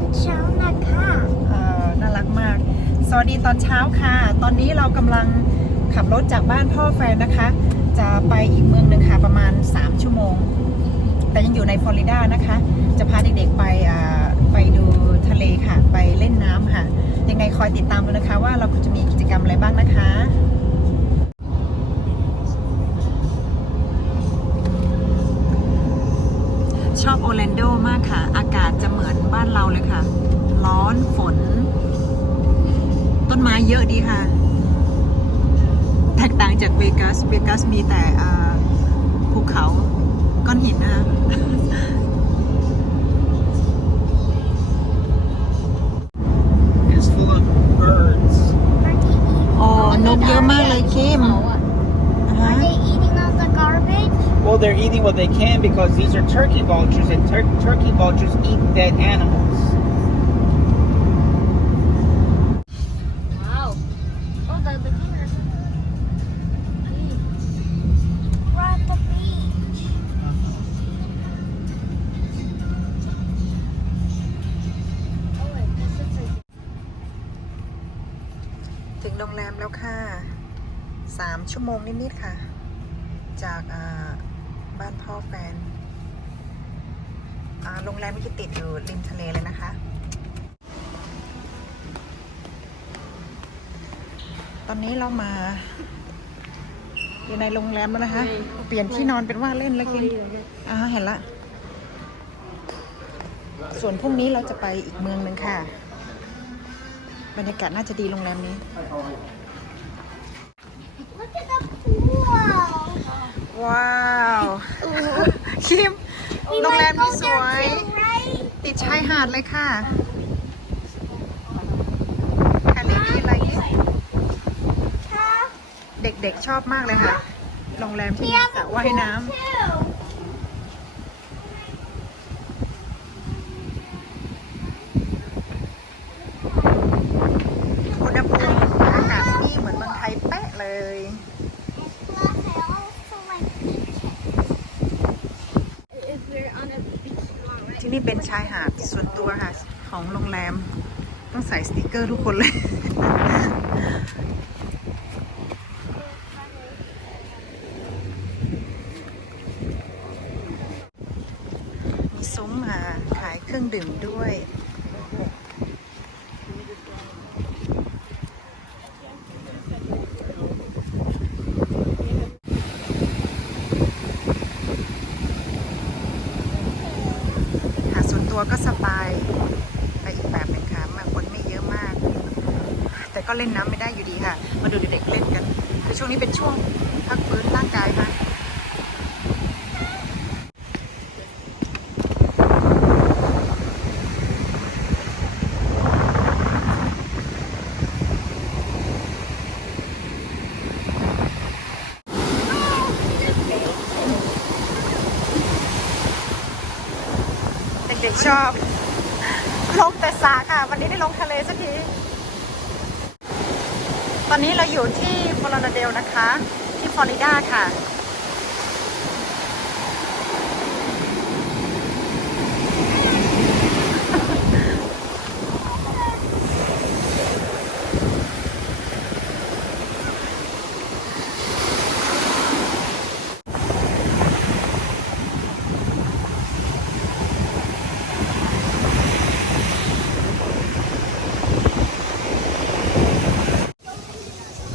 อนเช้านะคะเออน่ารักมาก สวัสดีตอนเช้าค่ะ ตอนนี้เรากำลังขับรถจากบ้านพ่อแฟนนะคะ จะไปอีกเมืองหนึ่งค่ะประมาณ 3 ชั่วโมง แต่ยังอยู่ในฟลอริดานะคะ จะพาเด็กๆไปอ่าไปดูทะเลค่ะ ชอบโอแลนโดมากค่ะ อากาศจะเหมือนบ้านเราเลยค่ะ ร้อนฝน ต้นไม้เยอะดีค่ะ แตกต่างจากเวกัส เวกัสมีแต่ภูเขาก้อนหินนะคะ they're eating what they can because these are turkey vultures, and tur- turkey vultures eat dead animals. Wow. Oh, the beginner. We're at the beach. Oh, wait, this is a ถึงโรงแรมแล้วค่ะ สามชั่วโมงนิดๆค่ะ จากอ่า บ้านพ่อแฟนอ่าโรงแรมที่ติดอยู่ริมทะเลเลยนะคะ ตอนนี้เรามา อยู่ในโรงแรมแล้วนะคะ เปลี่ยนที่นอนเป็นว่าเล่นแล้วกินอ่าเห็นละ ส่วนพรุ่งนี้เราจะไปอีกเมืองหนึ่งค่ะ บรรยากาศน่าจะดีโรงแรมนี้ Look at the pool. ว้าว คิม We โรงแร ม might นี้ go ส there วย too, right? ติดชายหาดเลยค่ะทะเลนี้อะไรเงี้ย Huh? เด็กๆชอบมากเลยค่ะ โรงแรมที่ We มี have สระ a ว่าย pool น้ too. ำอุณหภูมิอากาศที่นี่เหมือนเมืองไทยเป๊ะเลย Plus, I also like beaches. If we're on a beach tomorrow, right? ที่นี่เป็นชายหาดส่วนตัวค่ะ ของโรงแรม ต้องใส่สติกเกอร์ทุกคนเลย มีซุ้มค่ะ ขายเครื่องดื่มด้วย วก็สบายไปอีกแบบหนึ่งค่ะมาคนไม่เยอะมาก แต่ก็เล่นน้ำไม่ได้อยู่ดีค่ะ มาดูเด็กๆเล่นกัน คือช่วงนี้เป็นช่วงพักฟื้นร่างกายค่ะ ด็กๆชอบ ลงแต่สาค่ะ วันนี้ได้ลงทะเลสักที ตอนนี้เราอยู่ที่ฟลอริดานะคะ ที่ฟลอริดาค่ะ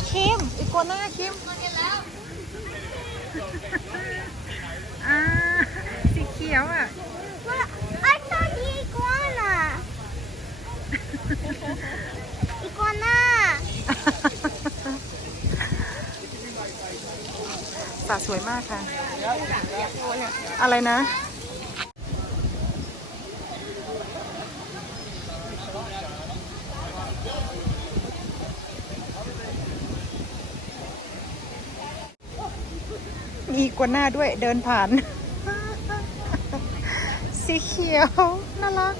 คิมอีกัวน่าคิมอ่าสีเขียวอะ But I saw the iguana. iguana. สาสวยมากค่ะ อะไรนะ มีอีกัวน่าด้วยเดินผ่าน สีเขียว น่ารัก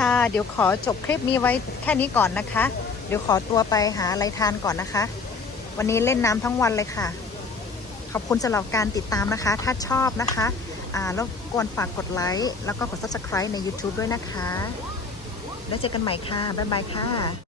ค่ะ เดี๋ยวขอจบคลิปนี้ไว้แค่นี้ก่อนนะคะ เดี๋ยวขอตัวไปหาอะไรทานก่อนนะคะ วันนี้เล่นน้ำทั้งวันเลยค่ะ ขอบคุณสำหรับการติดตามนะคะ ถ้าชอบนะคะอ่าแล้วกวนฝากกดไลค์แล้วก็กด subscribe ใน YouTube ด้วยนะคะ แล้วเจอกันใหม่ค่ะ บ๊ายบายค่ะ